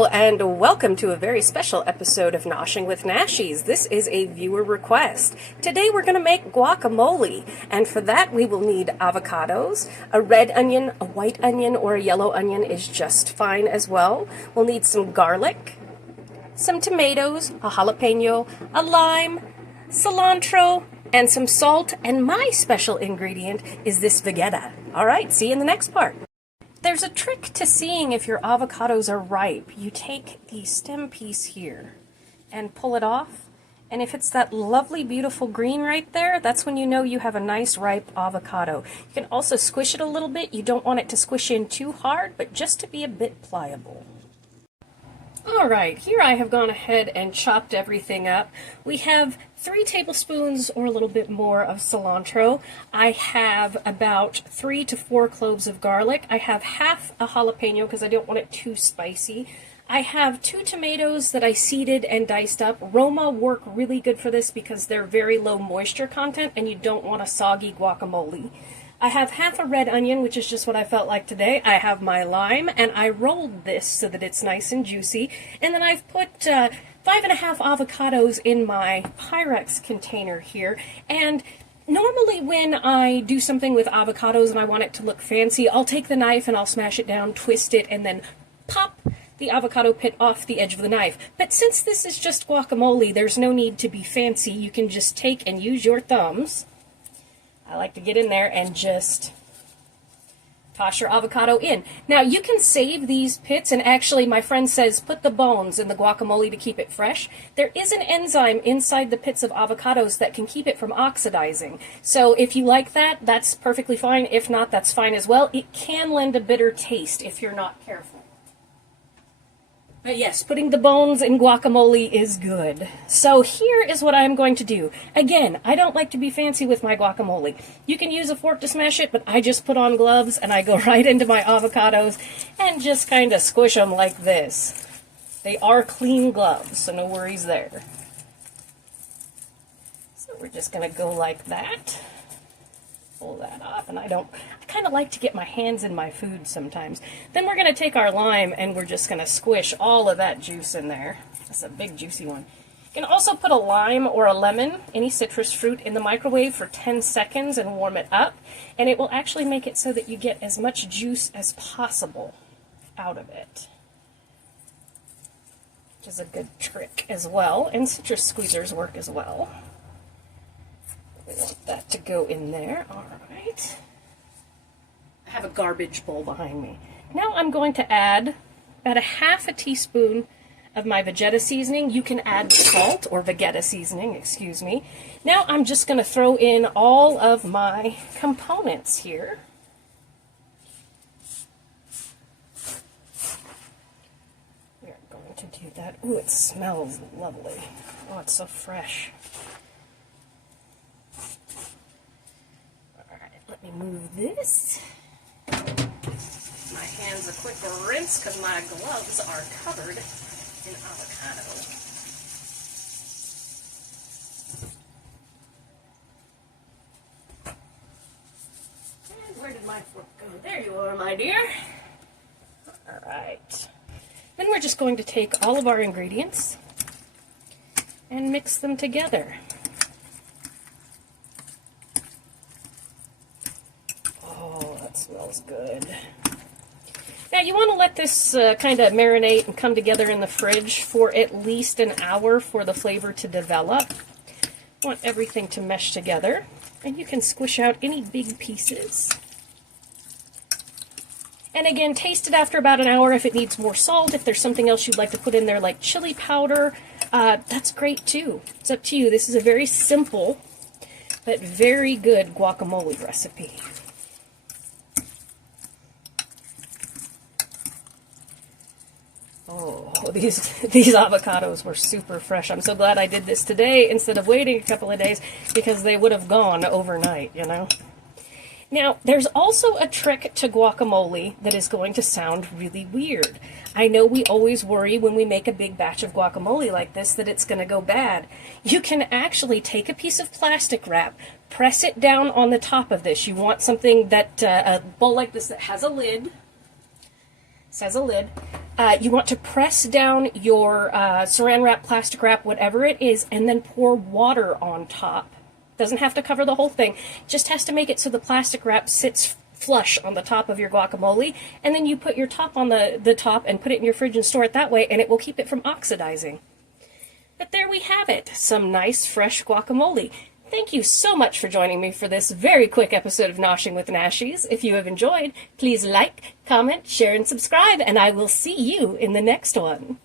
Hello and welcome to a very special episode of Noshing with Nashies. This is a viewer request. Today we're going to make guacamole, and for that we will need avocados, a red onion, a white onion, or a yellow onion is just fine as well. We'll need some garlic, some tomatoes, a jalapeno, a lime, cilantro, and some salt, and my special ingredient is this Vegeta. Alright, see you in the next part. There's a trick to seeing if your avocados are ripe. You take the stem piece here and pull it off, and if it's that lovely beautiful green right there, that's when you know you have a nice ripe avocado. You can also squish it a little bit. You don't want it to squish in too hard, but just to be a bit pliable. Alright, here I have gone ahead and chopped everything up. We have 3 tablespoons or a little bit more of cilantro. I have about 3 to 4 cloves of garlic. I have half a jalapeno because I don't want it too spicy. I have 2 tomatoes that I seeded and diced up. Roma work really good for this because they're very low moisture content and you don't want a soggy guacamole. I have half a red onion, which is just what I felt like today. I have my lime, and I rolled this so that it's nice and juicy. And then I've put 5.5 avocados in my Pyrex container here. And normally when I do something with avocados and I want it to look fancy, I'll take the knife and I'll smash it down, twist it, and then pop the avocado pit off the edge of the knife. But since this is just guacamole, there's no need to be fancy. You can just take and use your thumbs. I like to get in there and just toss your avocado in. Now, you can save these pits, and actually my friend says put the bones in the guacamole to keep it fresh. There is an enzyme inside the pits of avocados that can keep it from oxidizing. So if you like that, that's perfectly fine. If not, that's fine as well. It can lend a bitter taste if you're not careful. But yes, putting the bones in guacamole is good. So here is what I'm going to do. Again, I don't like to be fancy with my guacamole. You can use a fork to smash it, but I just put on gloves and I go right into my avocados and just kind of squish them like this. They are clean gloves, so no worries there. So we're just going to go like that. Pull that off, and I kind of like to get my hands in my food sometimes. Then we're going to take our lime and we're just going to squish all of that juice in there. That's a big juicy one. You can also put a lime or a lemon, any citrus fruit, in the microwave for 10 seconds and warm it up, and it will actually make it so that you get as much juice as possible out of it, which is a good trick as well, and citrus squeezers work as well. We want that to go in there. All right. I have a garbage bowl behind me. Now I'm going to add about a half a teaspoon of my Vegeta seasoning. You can add salt, or Vegeta seasoning, excuse me. Now I'm just going to throw in all of my components here. We're going to do that. Ooh, it smells lovely. Oh, it's so fresh. Let me move this. My hands a quick rinse because my gloves are covered in avocado. And where did my fork go? There you are, my dear. Alright. Then we're just going to take all of our ingredients and mix them together. Smells good. Now you want to let this kind of marinate and come together in the fridge for at least an hour for the flavor to develop. You want everything to mesh together, and you can squish out any big pieces. And again, taste it after about an hour if it needs more salt. If there's something else you'd like to put in there like chili powder, that's great too. It's up to you. This is a very simple but very good guacamole recipe. Oh, these avocados were super fresh. I'm so glad I did this today instead of waiting a couple of days because they would have gone overnight, you know. Now, there's also a trick to guacamole that is going to sound really weird. I know we always worry when we make a big batch of guacamole like this that it's going to go bad. You can actually take a piece of plastic wrap, press it down on the top of this. You want something that, a bowl like this that has a lid. Says a lid. You want to press down your saran wrap, plastic wrap, whatever it is, and then pour water on top. Doesn't have to cover the whole thing, just has to make it so the plastic wrap sits flush on the top of your guacamole, and then you put your top on the top and put it in your fridge and store it that way, and it will keep it from oxidizing. But there we have it, some nice fresh guacamole. Thank you so much for joining me for this very quick episode of Noshing with Nashies. If you have enjoyed, please like, comment, share, and subscribe, and I will see you in the next one.